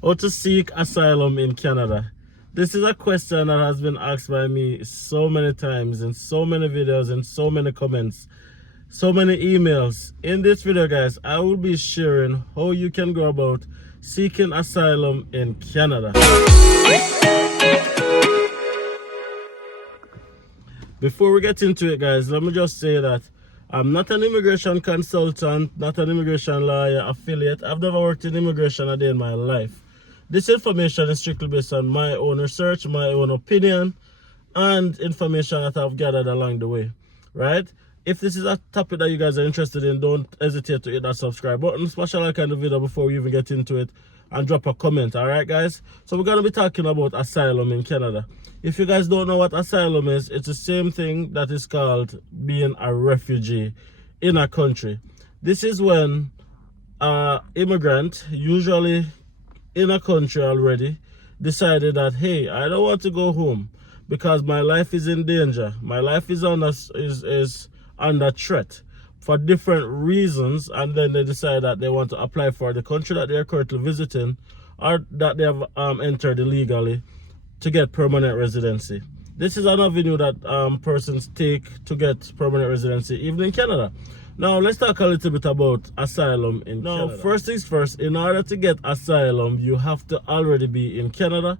How to seek asylum in Canada. This is a question that has been asked by me so many times in so many videos and so many comments, so many emails. In this video, guys, I will be sharing how you can go about seeking asylum in Canada. Before we get into it, guys, let me just say that I'm not an immigration consultant, not an immigration lawyer affiliate. I've never worked in immigration a day in my life. This information is strictly based on my own research, my own opinion, and information that I've gathered along the way, right? If this is a topic that you guys are interested in, don't hesitate to hit that subscribe button, smash a like on the video before we even get into it, and drop a comment, all right, guys? So we're going to be talking about asylum in Canada. If you guys don't know what asylum is, it's the same thing that is called being a refugee in a country. This is when an immigrant, usually in a country already, decided that, hey, I don't want to go home because my life is in danger. My life is under threat for different reasons, and then they decide that they want to apply for the country that they are currently visiting or that they have entered illegally to get permanent residency. This is an avenue that persons take to get permanent residency, even in Canada. Now, let's talk a little bit about asylum in Canada. Now, first things first, in order to get asylum, you have to already be in Canada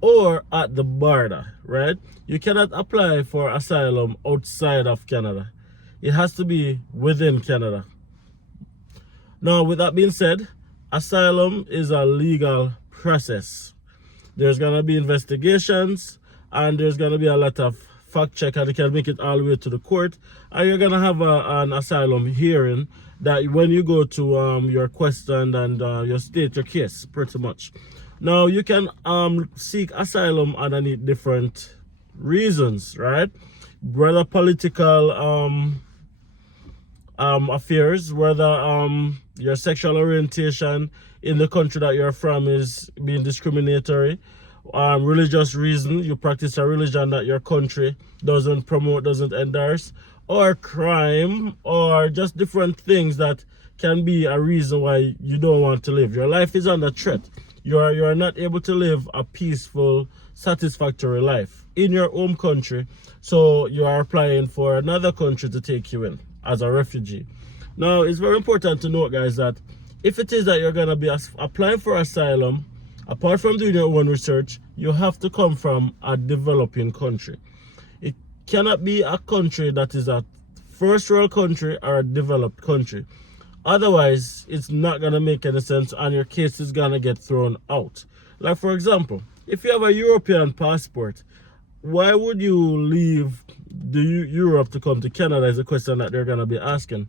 or at the border, right? You cannot apply for asylum outside of Canada. It has to be within Canada. Now, with that being said, asylum is a legal process. There's going to be investigations, and there's going to be a lot of fact check, and you can make it all the way to the court, and you're going to have an asylum hearing that when you go to your question and you state your case, pretty much. Now, you can seek asylum underneath different reasons, right? Whether political affairs, whether your sexual orientation in the country that you're from is being discriminatory, religious reason, you practice a religion that your country doesn't promote, doesn't endorse, or crime, or just different things that can be a reason why you don't want to live. Your life is under threat. You are not able to live a peaceful, satisfactory life in your home country, so you are applying for another country to take you in as a refugee. Now, it's very important to note, guys, that if it is that you're going to be applying for asylum, apart from doing your own research, you have to come from a developing country. It cannot be a country that is a first world country or a developed country. Otherwise, it's not going to make any sense, and your case is going to get thrown out. Like, for example, if you have a European passport, why would you leave Europe to come to Canada is a question that they're going to be asking.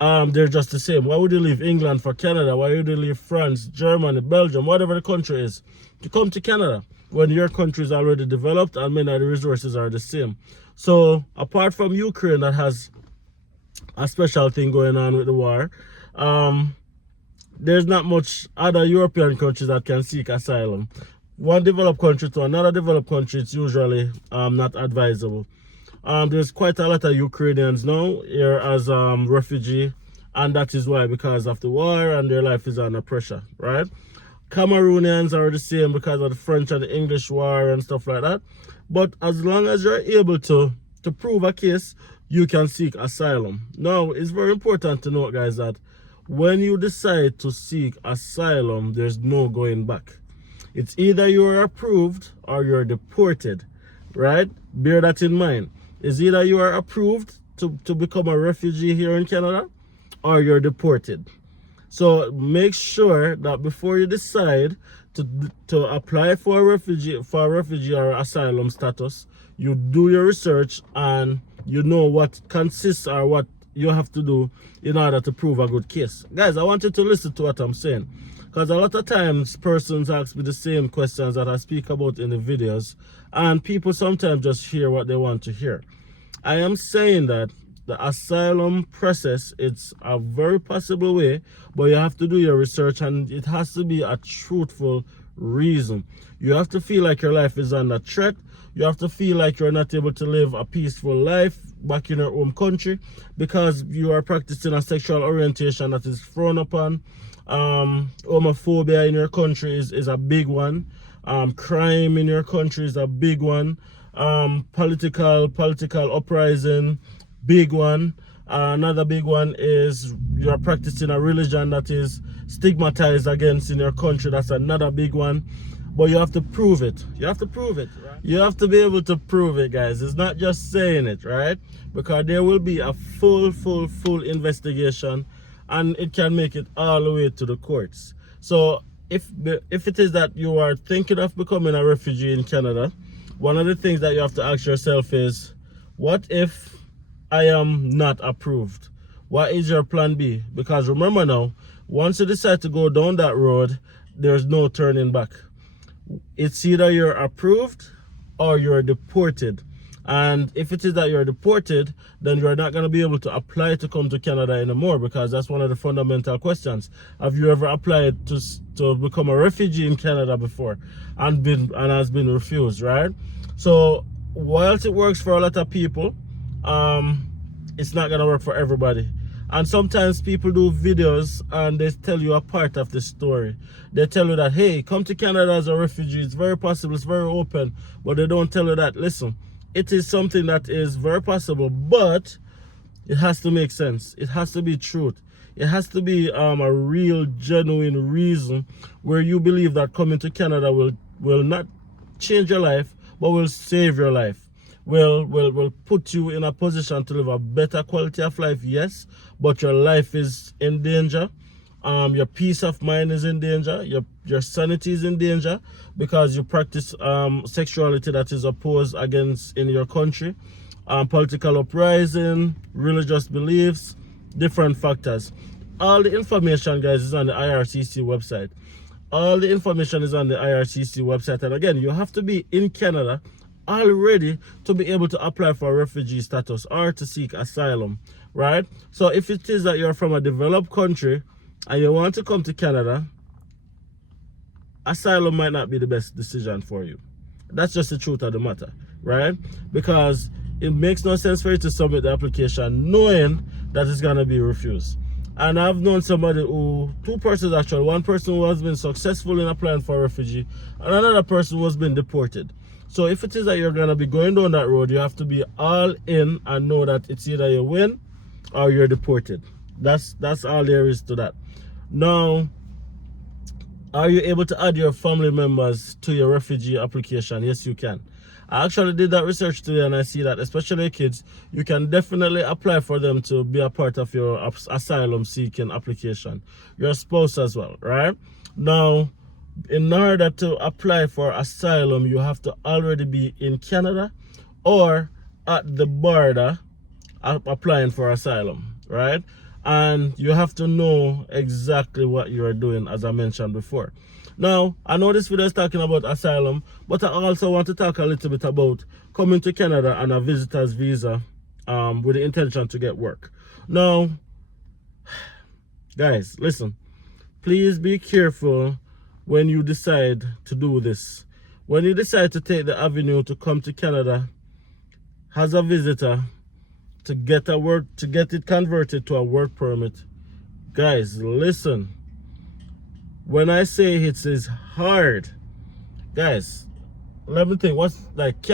They're just the same. Why would you leave England for Canada? Why would you leave France, Germany, Belgium, whatever the country is, to come to Canada when your country is already developed and many of the resources are the same? So apart from Ukraine that has a special thing going on with the war, there's not much other European countries that can seek asylum. One developed country to another developed country, it's usually not advisable. There's quite a lot of Ukrainians now here as refugee, and that is why, because of the war and their life is under pressure, right? Cameroonians are the same because of the French and the English war and stuff like that. But as long as you're able to prove a case, you can seek asylum. Now, it's very important to note, guys, that when you decide to seek asylum, there's no going back. It's either you're approved or you're deported, right? Bear that in mind. It's either you are approved to become a refugee here in Canada or you're deported. So make sure that before you decide to apply for a refugee or asylum status, you do your research and you know what consists or what you have to do in order to prove a good case. Guys, I want you to listen to what I'm saying, because a lot of times persons ask me the same questions that I speak about in the videos, and people sometimes just hear what they want to hear. I am saying that the asylum process, it's a very possible way, but you have to do your research, and it has to be a truthful reason. You have to feel like your life is under threat. You have to feel like you're not able to live a peaceful life back in your home country because you are practicing a sexual orientation that is frowned upon, Homophobia in your country is a big one. Crime in your country is a big one. Political uprising, big one. Another big one is you're practicing a religion that is stigmatized against in your country. That's another big one. But you have to prove it. You have to prove it, right? You have to be able to prove it, guys. It's not just saying it, right? Because there will be a full investigation, and it can make it all the way to the courts. So if it is that you are thinking of becoming a refugee in Canada, one of the things that you have to ask yourself is, what if I am not approved? What is your plan B? Because remember now, once you decide to go down that road, there's no turning back. It's either you're approved or you're deported. And if it is that you're deported, then you're not going to be able to apply to come to Canada anymore, because that's one of the fundamental questions. Have you ever applied to become a refugee in Canada before and has been refused, right? So whilst it works for a lot of people, it's not going to work for everybody. And sometimes people do videos and they tell you a part of the story. They tell you that, hey, come to Canada as a refugee. It's very possible. It's very open. But they don't tell you that, listen, it is something that is very possible, but it has to make sense. It has to be truth. It has to be a real, genuine reason where you believe that coming to Canada will not change your life, but will save your life. Will put you in a position to live a better quality of life, yes, but your life is in danger. Your peace of mind is in danger. Your sanity is in danger because you practice sexuality that is opposed against in your country. Political uprising, religious beliefs, different factors. All the information, guys, is on the IRCC website. All the information is on the IRCC website. And again, you have to be in Canada already to be able to apply for refugee status or to seek asylum, right? So if it is that you're from a developed country and you want to come to Canada, asylum might not be the best decision for you. That's just the truth of the matter, right? Because it makes no sense for you to submit the application knowing that it's going to be refused. And I've known somebody two persons actually, one person who has been successful in applying for a refugee and another person who has been deported. So if it is that you're going to be going down that road, you have to be all in and know that it's either you win or you're deported. That's all there is to that. Now, are you able to add your family members to your refugee application? Yes, you can. I actually did that research today and I see that, especially kids, you can definitely apply for them to be a part of your asylum seeking application. Your spouse as well, right? Now, in order to apply for asylum, you have to already be in Canada or at the border applying for asylum, right? And you have to know exactly what you're doing, as I mentioned before. Now, I know this video is talking about asylum, but I also want to talk a little bit about coming to Canada on a visitor's visa with the intention to get work. Now, guys, listen, please be careful when you decide to do this. When you decide to take the avenue to come to Canada as a visitor to get it converted to a work permit, guys, listen. When I say it is hard, guys, let me think. What's like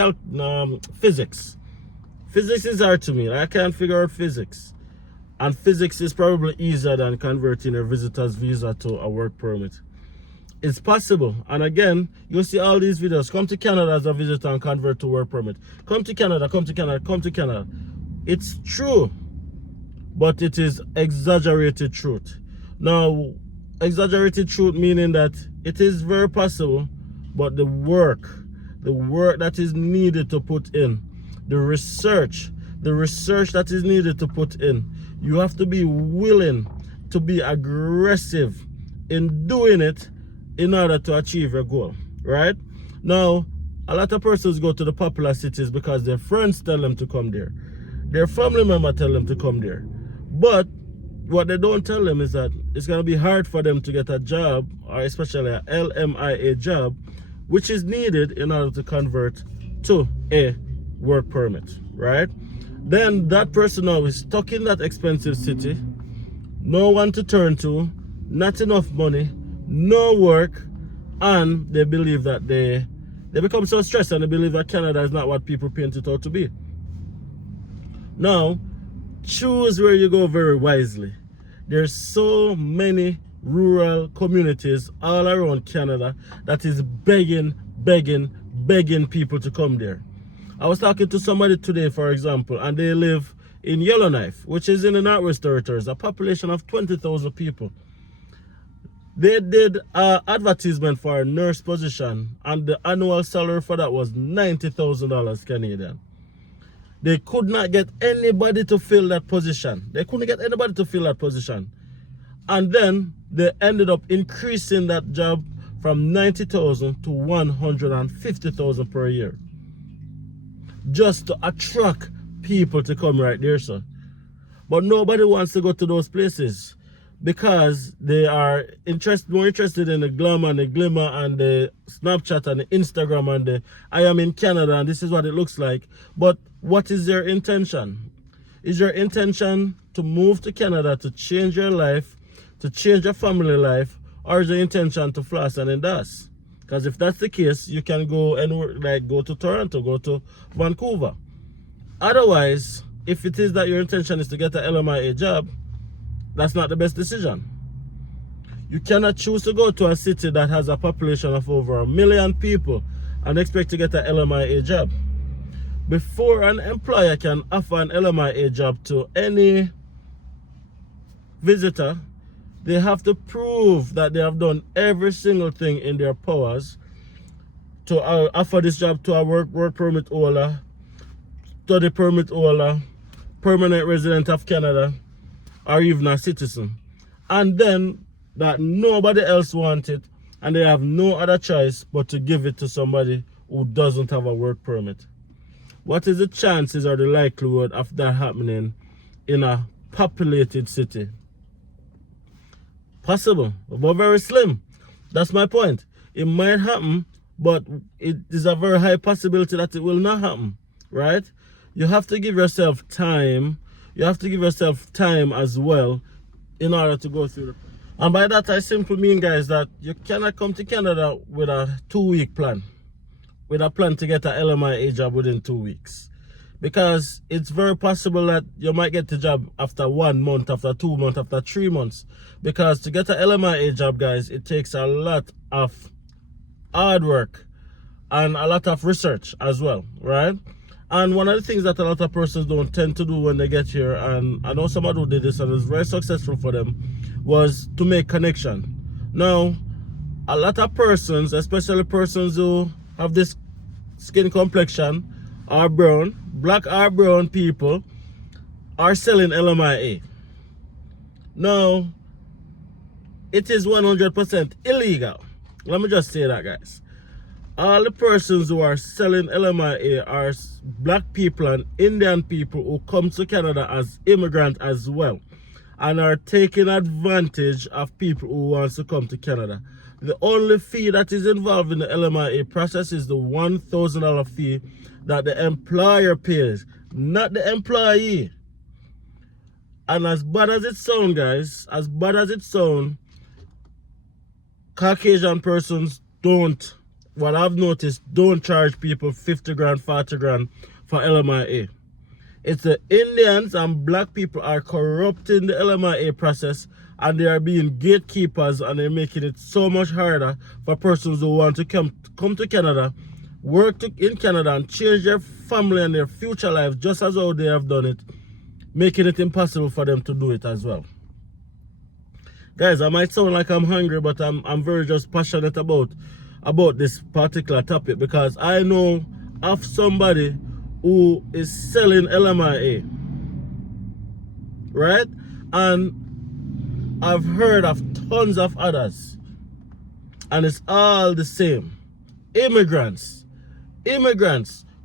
physics? Physics is hard to me. I can't figure out physics, and physics is probably easier than converting a visitor's visa to a work permit. It's possible. And again, you'll see all these videos. Come to Canada as a visitor and convert to work permit. Come to Canada, come to Canada, come to Canada. It's true, but it is exaggerated truth. Now, exaggerated truth meaning that it is very possible, but the work that is needed to put in, the research that is needed to put in, you have to be willing to be aggressive in doing it in order to achieve your goal, right? Now, a lot of persons go to the popular cities because their friends tell them to come there. Their family member tell them to come there. But what they don't tell them is that it's going to be hard for them to get a job, or especially an LMIA job, which is needed in order to convert to a work permit, right? Then that person now is stuck in that expensive city, no one to turn to, not enough money, no work, and they believe that they become so stressed and they believe that Canada is not what people paint it out to be. Now, choose where you go very wisely. There's so many rural communities all around Canada that is begging people to come there. I was talking to somebody today, for example, and they live in Yellowknife, which is in the Northwest Territories, a population of 20,000 people. They did an advertisement for a nurse position, and the annual salary for that was $90,000 Canadian. They could not get anybody to fill that position. And then they ended up increasing that job from 90,000 to 150,000 per year. Just to attract people to come right there, sir. But nobody wants to go to those places because they are more interested in the glamour and the glimmer and the Snapchat and the Instagram and the I am in Canada and this is what it looks like. But what is your intention? Is your intention to move to Canada to change your life, to change your family life, or is the intention to floss and endorse? Because if that's the case, you can go anywhere, like go to Toronto, go to Vancouver. Otherwise, if it is that your intention is to get an LMIA job, that's not the best decision. You cannot choose to go to a city that has a population of over 1 million people and expect to get an LMIA job. Before an employer can offer an LMIA job to any visitor, they have to prove that they have done every single thing in their powers to offer this job to a work permit holder, study permit holder, permanent resident of Canada, or even a citizen. And then that nobody else wants it and they have no other choice but to give it to somebody who doesn't have a work permit. What is the chances or the likelihood of that happening in a populated city? Possible, but very slim. That's my point. It might happen, but it is a very high possibility that it will not happen, right? You have to give yourself time. You have to give yourself time as well in order to go through the. And by that, I simply mean, guys, that you cannot come to Canada with a 2-week plan, with a plan to get an LMIA job within 2 weeks. Because it's very possible that you might get the job after 1 month, after 2 months, after 3 months. Because to get an LMIA job, guys, it takes a lot of hard work and a lot of research as well, right? And one of the things that a lot of persons don't tend to do when they get here, and I know somebody who did this and it was very successful for them, was to make connection. Now, a lot of persons, especially persons who have this skin complexion, are brown, black or brown people, are selling LMIA. Now, it is 100% illegal. Let me just say that, guys. All the persons who are selling LMIA are black people and Indian people who come to Canada as immigrants as well, and are taking advantage of people who want to come to Canada. The only fee that is involved in the LMIA process is the $1,000 fee that the employer pays, not the employee. And as bad as it sounds, guys, as bad as it sounds, Caucasian persons don't, what I've noticed, don't charge people 50 grand, 40 grand for LMIA. It's the Indians and black people are corrupting the LMIA process, and they are being gatekeepers, and they're making it so much harder for persons who want to come to Canada, work in Canada and change their family and their future lives just as how they have done it, making it impossible for them to do it as well. Guys, I might sound like I'm hungry, but I'm very just passionate about this particular topic, because I know of somebody who is selling LMIA, right? And I've heard of tons of others, and it's all the same. Immigrants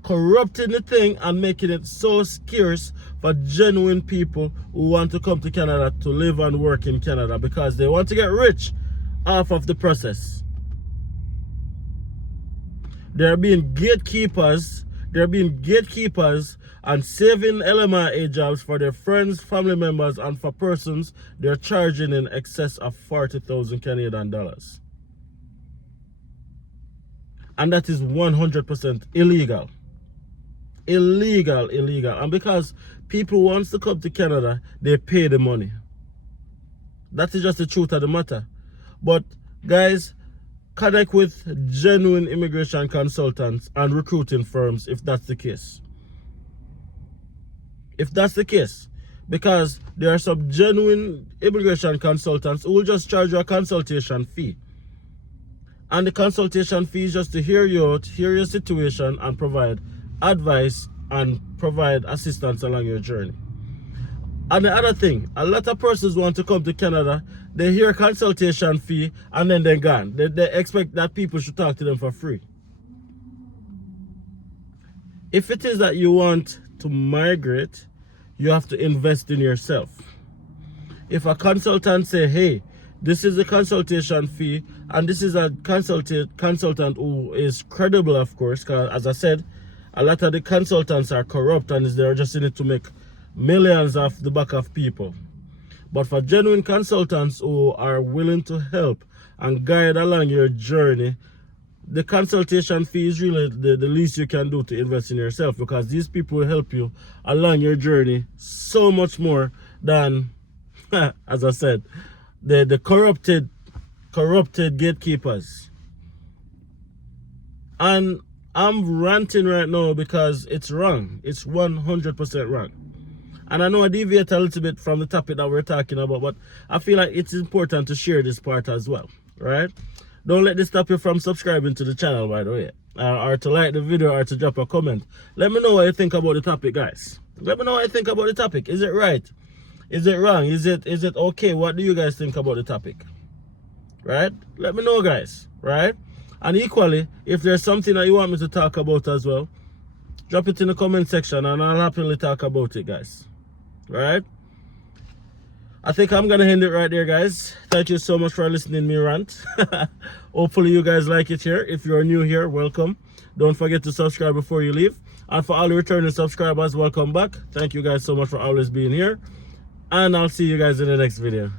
corrupting the thing and making it so scarce for genuine people who want to come to Canada to live and work in Canada because they want to get rich off of the process. They're being gatekeepers. They're being gatekeepers and saving LMIA jobs for their friends, family members, and for persons they're charging in excess of 40,000 Canadian dollars. And that is 100% illegal. Illegal. And because people wants to come to Canada, they pay the money. That is just the truth of the matter. But guys, connect with genuine immigration consultants and recruiting firms if that's the case. If that's the case. Because there are some genuine immigration consultants who will just charge you a consultation fee. And the consultation fee is just to hear you out, hear your situation, and provide advice and provide assistance along your journey. And the other thing, a lot of persons want to come to Canada, they hear consultation fee, and then they're gone. They expect that people should talk to them for free. If it is that you want to migrate, you have to invest in yourself. If a consultant say, hey, this is the consultation fee, and this is a consultant who is credible, of course, because as I said, a lot of the consultants are corrupt and they're just in it to make millions off the back of people. But for genuine consultants who are willing to help and guide along your journey, the consultation fee is really the least you can do to invest in yourself, because these people will help you along your journey so much more than, as I said, the corrupted gatekeepers. And I'm ranting right now because it's wrong. It's 100% wrong. And I know I deviate a little bit from the topic that we're talking about, but I feel like it's important to share this part as well, right? Don't let this stop you from subscribing to the channel, by the way, or to like the video, or to drop a comment. Let me know what you think about the topic, guys. Let me know what you think about the topic. Is it right? Is it wrong? Is it okay? What do you guys think about the topic? Right? Let me know, guys. Right? And equally, if there's something that you want me to talk about as well, drop it in the comment section and I'll happily talk about it, guys. Right? I think I'm gonna end it right there, guys. Thank you so much for listening to me rant. Hopefully you guys like it here. If you're new here, welcome. Don't forget to subscribe before you leave. And for all the returning subscribers, welcome back. Thank you guys so much for always being here. And I'll see you guys in the next video.